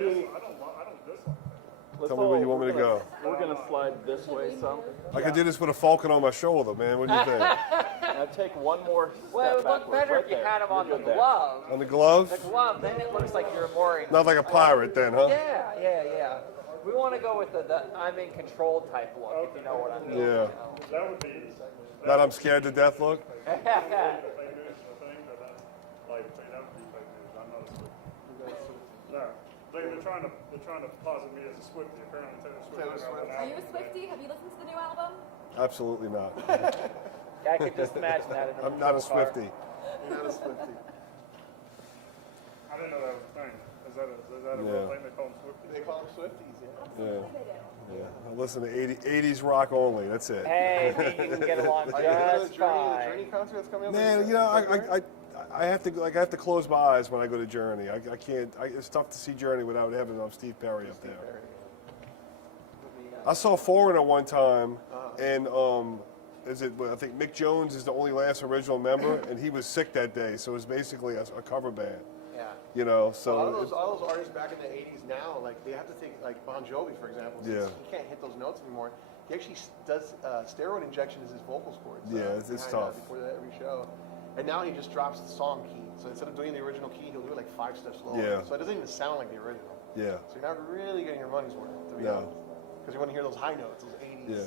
maybe. I don't dislike that. Tell me where you want me to go. We're gonna slide this way some. I could do this with a falcon on my shoulder, man. What do you think? Now take one more step Well, it would look backwards, better right if you there. had them on You're the good there. glove. On the glove? The glove, then it looks like you're more in. Not like a pirate, then, huh? Yeah. We want to go with the I'm in control type look, if you know what I mean. Yeah. That would be. Not I'm scared to death look? Fake news, the thing like that would be fake news. I'm not a Swiftie. No, they're trying to posit me as a Swiftie. Apparently, Taylor Swift. Are you a Swiftie? Have you listened to the new album? Absolutely not. I can just imagine that in a I'm not a car. Swiftie. You're not a Swiftie. I didn't know that was a thing. Is that a real thing? They call them Swifties? They call them Swifties, yeah. Yeah. I listen to 80s rock only. That's it. Hey, you can get along Are you going to just the fine. Journey concert that's coming up? Man, you know, I have to close my eyes when I go to Journey. I can't. It's tough to see Journey without having Steve Perry up there. I saw Foreigner one time, and I think Mick Jones is the only last original member, and he was sick that day, so it was basically a cover band. Yeah. You know, so all those artists back in the 80s now, like they have to take, like Bon Jovi, for example, since he can't hit those notes anymore. He actually does steroid injection as his vocal cords. Yeah, it's tough. Before every show. And now he just drops the song key. So instead of doing the original key, he'll do it like 5 steps lower. Yeah. So it doesn't even sound like the original. Yeah. So you're not really getting your money's worth, to be honest. Because you want to hear those high notes, those 80s. Yeah.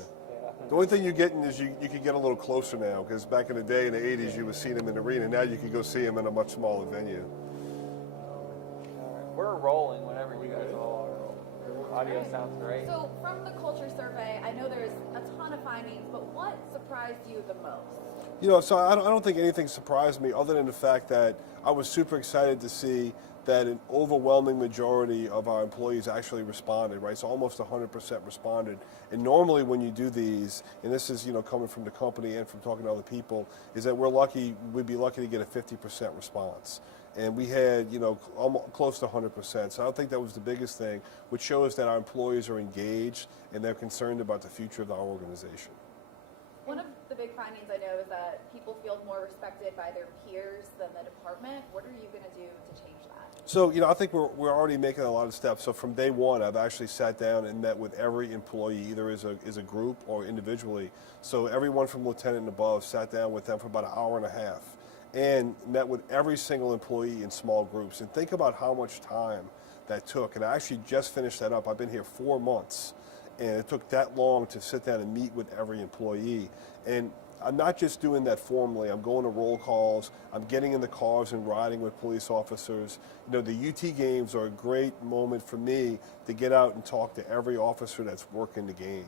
The only thing you're getting is you can get a little closer now, because back in the day in the 80s you would see them in the arena. Now you can go see them in a much smaller venue. We're rolling whenever you guys all are. Audio sounds great. So from the culture survey, I know there's a ton of findings, but what surprised you the most? You know, so I don't think anything surprised me other than the fact that I was super excited to see that an overwhelming majority of our employees actually responded, right? So almost 100% responded. And normally when you do these, and this is, coming from the company and from talking to other people, is that we'd be lucky to get a 50% response. And we had, almost close to 100%. So I think that was the biggest thing, which shows that our employees are engaged and they're concerned about the future of our organization. One of the big findings I know is that people feel more respected by their peers than the department. What are you going to do to change that? So, I think we're already making a lot of steps. So from day one, I've actually sat down and met with every employee, either as a group or individually. So everyone from lieutenant and above, sat down with them for about an hour and a half and met with every single employee in small groups. And think about how much time that took. And I actually just finished that up. I've been here 4 months. And it took that long to sit down and meet with every employee. And I'm not just doing that formally. I'm going to roll calls. I'm getting in the cars and riding with police officers. The UT games are a great moment for me to get out and talk to every officer that's working the game.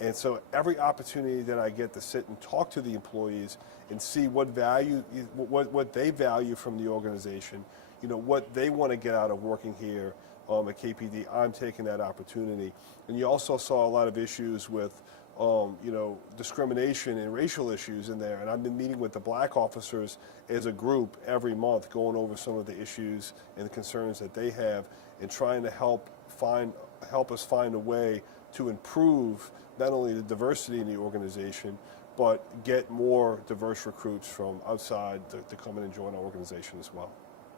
And so every opportunity that I get to sit and talk to the employees and see what they value from the organization, what they want to get out of working here at KPD, I'm taking that opportunity. And you also saw a lot of issues with, discrimination and racial issues in there. And I've been meeting with the black officers as a group every month, going over some of the issues and the concerns that they have, and trying to help us find a way to improve not only the diversity in the organization, but get more diverse recruits from outside to come in and join our organization as well.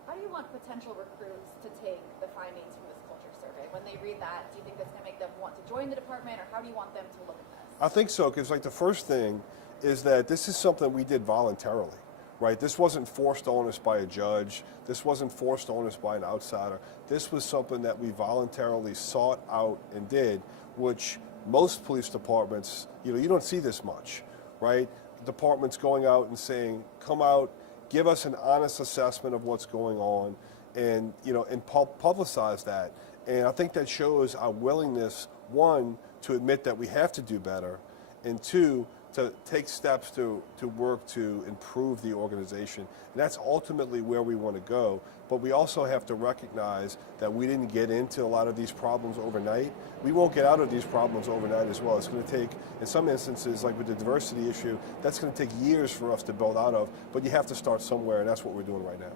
How do you want potential recruits to take the findings from this culture survey? When they read that, do you think that's going to make them want to join the department, or how do you want them to look at this? I think so, because the first thing is that this is something we did voluntarily, right? This wasn't forced on us by a judge. This wasn't forced on us by an outsider. This was something that we voluntarily sought out and did, which most police departments, you don't see this much, right? Departments going out and saying, come out, give us an honest assessment of what's going on, and publicize that. And I think that shows our willingness, one, to admit that we have to do better, and two, to take steps to work to improve the organization. And that's ultimately where we want to go. But we also have to recognize that we didn't get into a lot of these problems overnight. We won't get out of these problems overnight as well. It's going to take, in some instances, like with the diversity issue, that's going to take years for us to build out of. But you have to start somewhere, and that's what we're doing right now.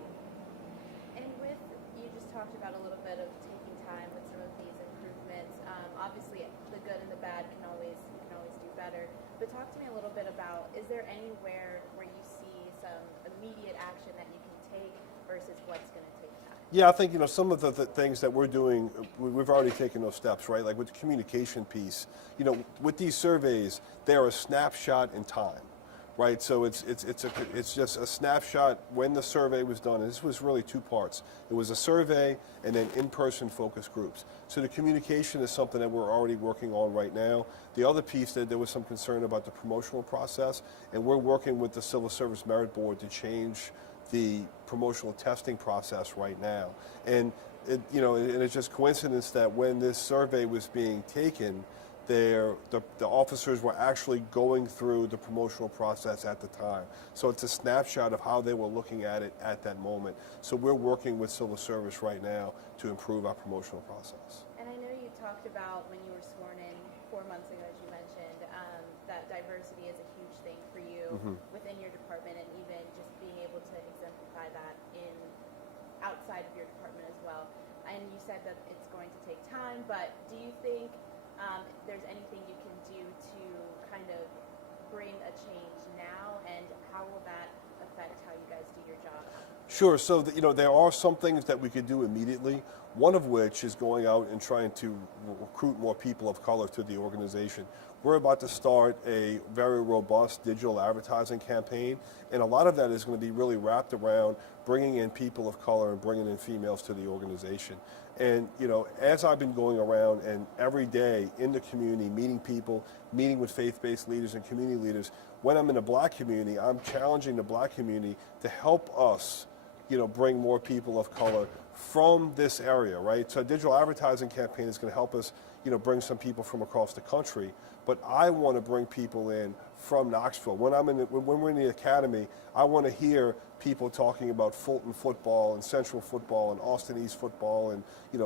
And with, you just talked about a little bit of taking time with some of these improvements. Obviously, the good and the bad can always do better. But talk to me a little bit about, is there anywhere where you see some immediate action that you can take versus what's going to take time? Yeah, I think some of the things that we're doing, we've already taken those steps, right? Like with the communication piece, with these surveys, they're a snapshot in time, right? So it's just a snapshot when the survey was done. And this was really two parts. It was a survey and then in-person focus groups. So the communication is something that we're already working on right now. The other piece, that there was some concern about the promotional process, and we're working with the Civil Service Merit Board to change the promotional testing process right now. And and it's just coincidence that when this survey was being taken, the officers were actually going through the promotional process at the time. So it's a snapshot of how they were looking at it at that moment. So we're working with Civil Service right now to improve our promotional process. And I know you talked about when you were sworn in 4 months ago, as you mentioned, that diversity is a huge thing for you within your department, and even just being able to exemplify that outside of your department as well. And you said that it's going to take time, but do you think there's anything you can do to kind of bring a change now, and how will that affect how you guys do your job? Sure. So there are some things that we could do immediately. One of which is going out and trying to recruit more people of color to the organization. We're about to start a very robust digital advertising campaign, and a lot of that is going to be really wrapped around bringing in people of color and bringing in females to the organization. And as I've been going around and every day in the community, meeting people, meeting with faith-based leaders and community leaders, when I'm in the black community, I'm challenging the black community to help us bring more people of color from this area, right? So a digital advertising campaign is going to help us, bring some people from across the country. But I want to bring people in from Knoxville. When we're in the academy, I want to hear people talking about Fulton football and Central football and Austin East football and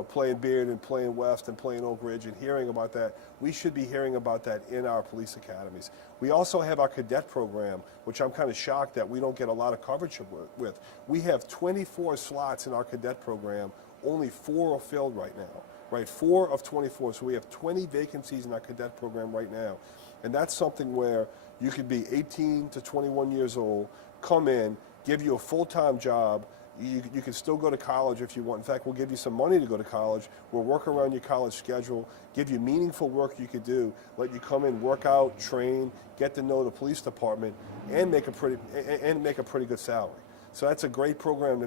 playing Beard and playing West and playing Oak Ridge and hearing about that. We should be hearing about that in our police academies. We also have our cadet program, which I'm kind of shocked that we don't get a lot of coverage with. We have 24 slots in our cadet program. Only 4 are filled right now. Right, 4 of 24. So we have 20 vacancies in our cadet program right now. And that's something where you could be 18 to 21 years old, come in, give you a full-time job. You can still go to college if you want. In fact, we'll give you some money to go to college. We'll work around your college schedule, give you meaningful work you could do, let you come in, work out, train, get to know the police department, and make a pretty good salary. So that's a great program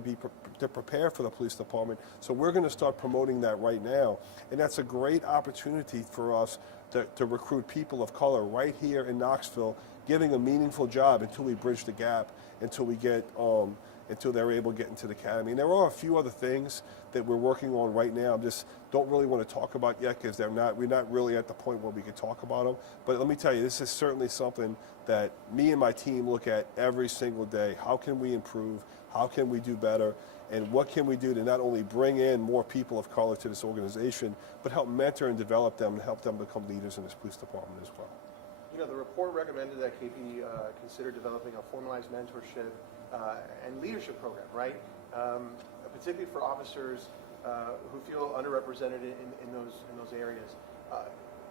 to prepare for the police department. So we're going to start promoting that right now. And that's a great opportunity for us to recruit people of color right here in Knoxville, giving a meaningful job until we bridge the gap, until they're able to get into the academy. And there are a few other things that we're working on right now. I just don't really want to talk about yet because we're not really at the point where we can talk about them. But let me tell you, this is certainly something that me and my team look at every single day. How can we improve? How can we do better? And what can we do to not only bring in more people of color to this organization, but help mentor and develop them and help them become leaders in this police department as well? The report recommended that KPD consider developing a formalized mentorship and leadership program, right? Particularly for officers who feel underrepresented in those areas.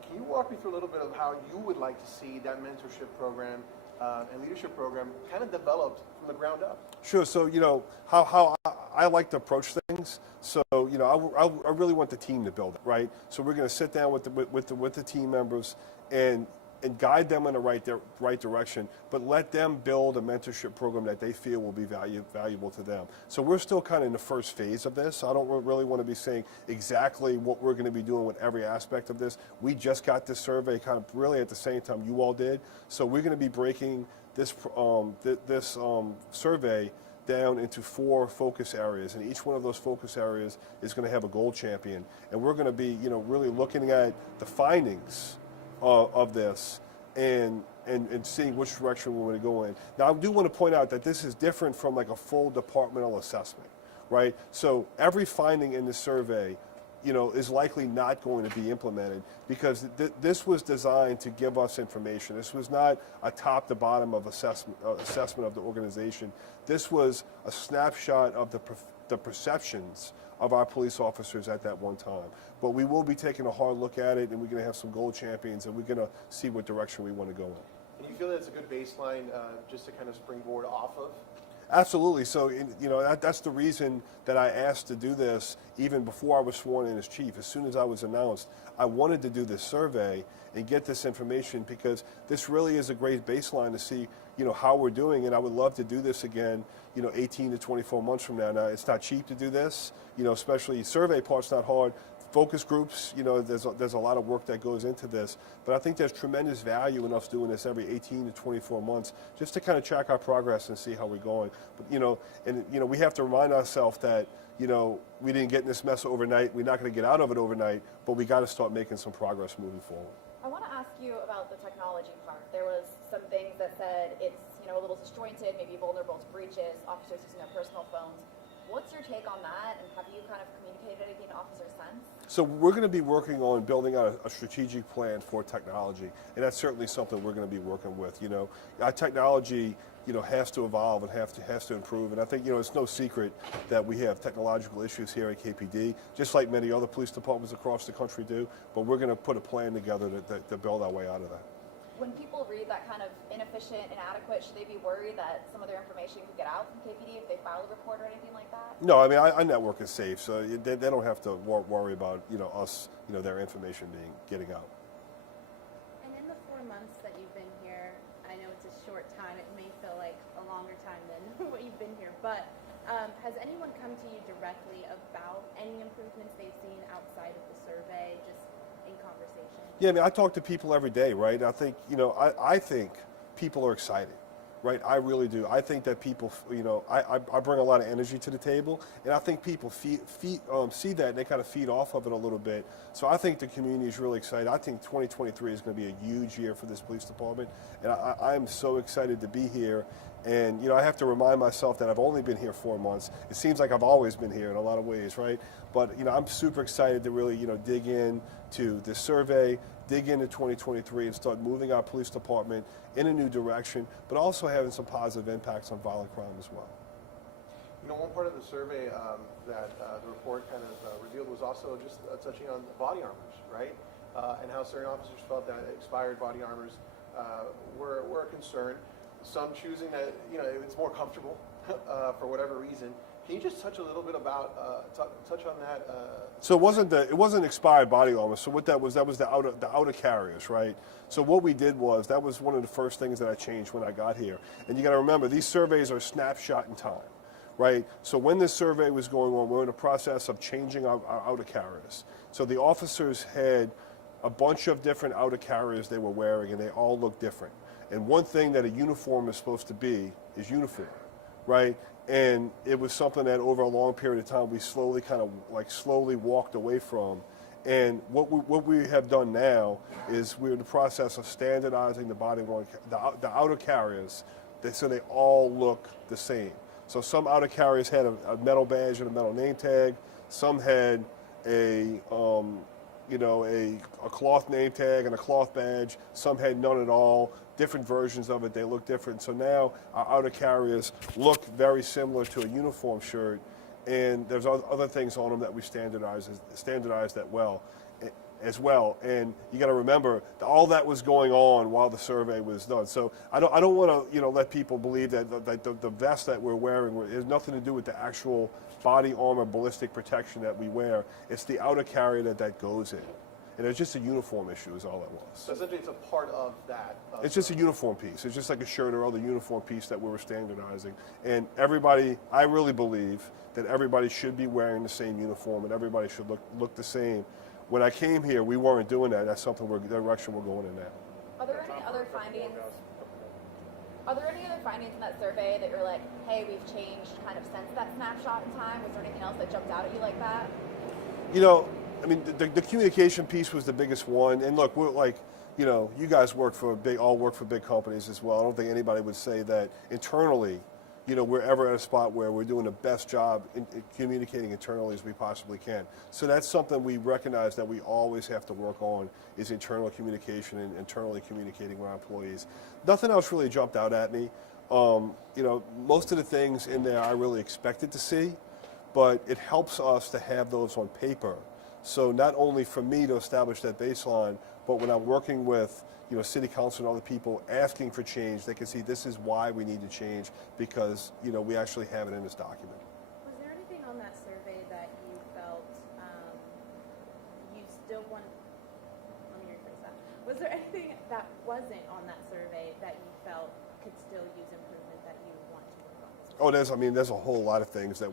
Can you walk me through a little bit of how you would like to see that mentorship program and leadership program kind of developed from the ground up? Sure. So how I like to approach things. So I really want the team to build it, right? So we're going to sit down with the team members and guide them in the right direction, but let them build a mentorship program that they feel will be valuable to them. So we're still kind of in the first phase of this. I don't really want to be saying exactly what we're going to be doing with every aspect of this. We just got this survey kind of really at the same time you all did. So we're going to be breaking this survey down into 4 focus areas, and each one of those focus areas is going to have a gold champion. And we're going to be really looking at the findings of this and seeing which direction we want to go in. Now, I do want to point out that this is different from like a full departmental assessment, right? So every finding in the survey, is likely not going to be implemented because this was designed to give us information. This was not a top to bottom of assessment of the organization. This was a snapshot of the perceptions of our police officers at that one time. But we will be taking a hard look at it, and we're going to have some gold champions, and we're going to see what direction we want to go in. And you feel that it's a good baseline just to kind of springboard off of? Absolutely. So, that's the reason that I asked to do this even before I was sworn in as chief. As soon as I was announced, I wanted to do this survey and get this information because this really is a great baseline to see, how we're doing. And I would love to do this again, 18 to 24 months from now. Now, it's not cheap to do this, especially survey part's not hard. Focus groups, there's a lot of work that goes into this, but I think there's tremendous value in us doing this every 18 to 24 months just to kind of track our progress and see how we're going. But, we have to remind ourselves that, we didn't get in this mess overnight. We're not going to get out of it overnight, but we got to start making some progress moving forward. I want to ask you about the technology part. There was some things that said it's, a little disjointed, maybe vulnerable to breaches, officers using their personal phones. What's your take on that, and have you kind of communicated anything to officers since? So we're going to be working on building out a strategic plan for technology, and that's certainly something we're going to be working with. Our technology, has to evolve and has to improve, and I think, it's no secret that we have technological issues here at KPD, just like many other police departments across the country do, but we're going to put a plan together to build our way out of that. When people read that kind of inefficient, inadequate, should they be worried that some of their information could get out from KPD if they file a report or anything like that? No, I mean, our network is safe, so they don't have to worry about, us, their information getting out. And in the 4 months that you've been here, I know it's a short time, it may feel like a longer time than what you've been here, but has anyone come to you directly about any improvements they've seen outside of the survey, just in conversation? Yeah, I mean, I talk to people every day, right? I think, I think people are excited, right? I really do. I think that people, I bring a lot of energy to the table, and I think people see that and they kind of feed off of it a little bit. So I think the community is really excited. I think 2023 is going to be a huge year for this police department, and I'm so excited to be here. And, I have to remind myself that I've only been here 4 months. It seems like I've always been here in a lot of ways, right? But, I'm super excited to really, dig in to this survey, dig into 2023 and start moving our police department in a new direction, but also having some positive impacts on violent crime as well. One part of the survey that the report kind of revealed was also just touching on body armors, right? And how certain officers felt that expired body armors were a concern. Some choosing that, it's more comfortable for whatever reason. Can you just touch a little bit about touch on that? So it wasn't expired body armor. So what that was the outer carriers, right? So what we did was that was one of the first things that I changed when I got here. And you got to remember, these surveys are a snapshot in time, right? So when this survey was going on, we're in the process of changing our outer carriers. So the officers had a bunch of different outer carriers they were wearing, and they all looked different. And one thing that a uniform is supposed to be is uniform, right? And it was something that over a long period of time we slowly walked away from. And what we have done now is we're in the process of standardizing the outer carriers, so they all look the same. So some outer carriers had a metal badge and a metal name tag. Some had a cloth name tag and a cloth badge. Some had none at all. Different versions of it, they look different. So now our outer carriers look very similar to a uniform shirt, and there's other things on them that we standardized as well. And you got to remember that all that was going on while the survey was done. So I don't want to let people believe that the vest that we're wearing has nothing to do with the actual body armor ballistic protection that we wear. It's the outer carrier that goes in. And it's just a uniform issue is all it was. So essentially it's a part of that. It's just a uniform piece. It's just like a shirt or other uniform piece that we were standardizing. And everybody, I really believe that everybody should be wearing the same uniform and everybody should look the same. When I came here, we weren't doing that. That's something the direction we're going in now. Are there any other findings? Are there any other findings in that survey that you're like, hey, we've changed kind of since that snapshot in time? Was there anything else that jumped out at you like that? I mean, the communication piece was the biggest one. And look, we're like, you guys work for big companies as well. I don't think anybody would say that internally, we're ever at a spot where we're doing the best job in communicating internally as we possibly can. So that's something we recognize that we always have to work on is internal communication and internally communicating with our employees. Nothing else really jumped out at me. Most of the things in there I really expected to see, but it helps us to have those on paper So not only for me to establish that baseline, but when I'm working with city council and other people asking for change, they can see this is why we need to change because we actually have it in this document. Was there anything on that survey that you felt you still want? Let me rephrase that. Was there anything that wasn't on that survey that you felt could still use improvement that you want to work on? Oh, there's a whole lot of things that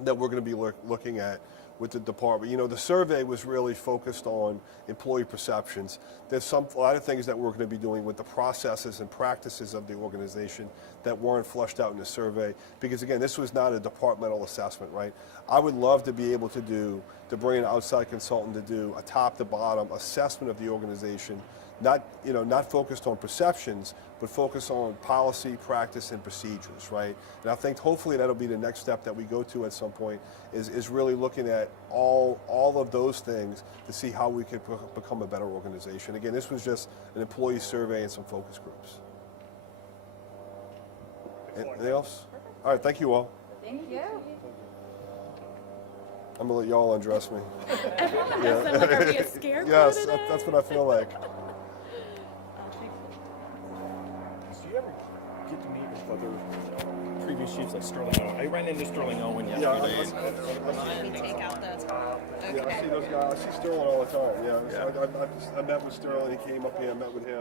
we're going to be looking at with the department. The survey was really focused on employee perceptions. There's a lot of things that we're going to be doing with the processes and practices of the organization that weren't fleshed out in the survey. Because again, this was not a departmental assessment, right? I would love to be able to bring an outside consultant to do a top to bottom assessment of the organization, not focused on perceptions, but focused on policy, practice, and procedures, right? And I think hopefully that'll be the next step that we go to at some point, is really looking at all of those things to see how we can become a better organization. Again, this was just an employee survey and some focus groups. Anything else? All right, thank you all. Thank you. I'm gonna let y'all undress me. Everyone does them. Like, are we a scarecrow Yes, today? that's what I feel like. Oh, thank you. Do you ever get to meet with other previous chiefs like Sterling Owen? I ran into Sterling Owen yesterday. We take out the. Yeah, I see those guys. I see Sterling all the time. Yeah, so I met with Sterling. He came up here. I met with him.